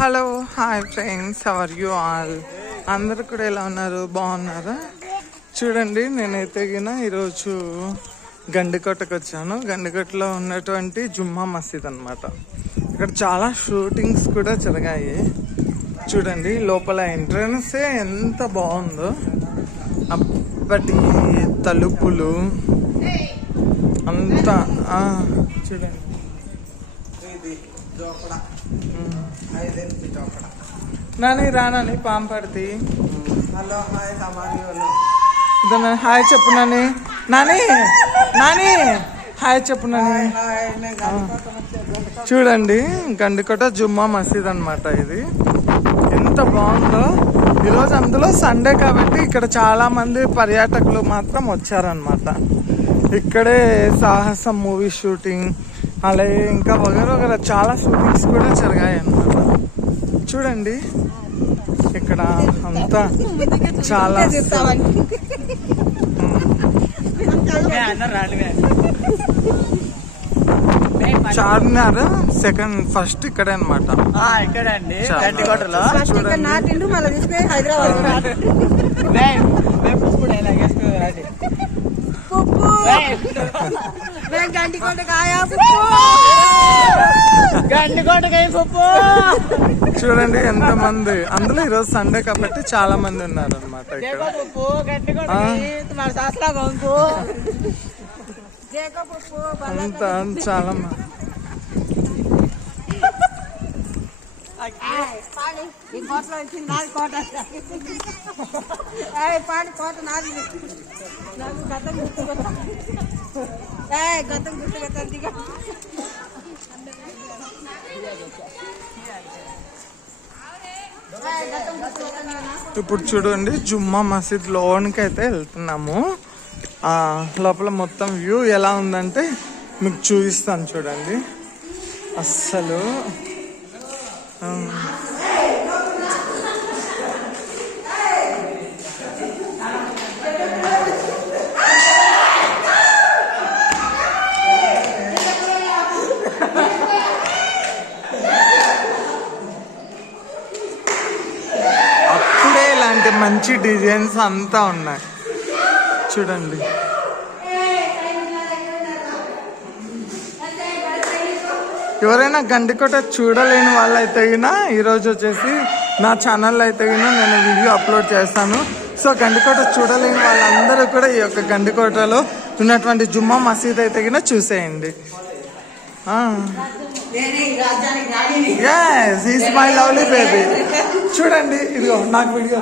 Hello hi friends, how are you all. అందరు కూడా ఎలా ఉన్నారు? బాగున్నారా? చూడండి, నేనైతే ఈరోజు గండికోటకు వచ్చాను. గండికోటలో ఉన్నటువంటి జుమ్మా మసీద్ అనమాట. ఇక్కడ చాలా షూటింగ్స్ కూడా జరిగాయి. చూడండి, లోపల ఎంట్రన్సే ఎంత బాగుందో. అప్పటి తలుపులు అంతా చూడండి. నాని రానని పాంపడితే హలో హాయ్ ఇదన్నా హాయ్ చెప్పు నాని. నాని నాని హాయ్ చెప్పు నాని. చూడండి, గండికోట జుమ్మా మసీద్ అనమాట. ఇది ఎంత బాగుందో. ఈరోజు అందులో సండే కాబట్టి ఇక్కడ చాలా మంది పర్యాటకులు మాత్రం వచ్చారనమాట. ఇక్కడే సాహసం మూవీ షూటింగ్, అలాగే ఇంకా వగర చాలా షూటింగ్స్ కూడా జరిగాయి అన్నమాట. చూడండి, ఇక్కడ అంతా చాలా చార్మినార్ ఫస్ట్ ఇక్కడే అనమాట. ఇక్కడే అండి చూడండి ఎంత మంది. అందులో ఈరోజు సండే కాబట్టి చాలా మంది ఉన్నారు అనమాట. అంతా చాలా మంది. ఇప్పుడు చూడండి, జుమ్మా మసీద్ లోనికి అయితే వెళ్తున్నాము. లోపల మొత్తం వ్యూ ఎలా ఉందంటే మీకు చూపిస్తాను. చూడండి, అస్సలు అప్పుడే ఇలాంటి మంచి డిజైన్స్ అంతా ఉన్నాయి. చూడండి, ఎవరైనా గండికోట చూడలేని వాళ్ళైతే ఈరోజు వచ్చేసి నా ఛానల్లో అయితే నేను వీడియో అప్లోడ్ చేస్తాను. సో గండికోట చూడలేని వాళ్ళందరూ కూడా ఈ యొక్క గండికోటలో ఉన్నటువంటి జుమ్మా మసీద్ అయితే చూసేయండి. yes, he's my lovely baby. చూడండి, ఇదిగో నాకు వీడియో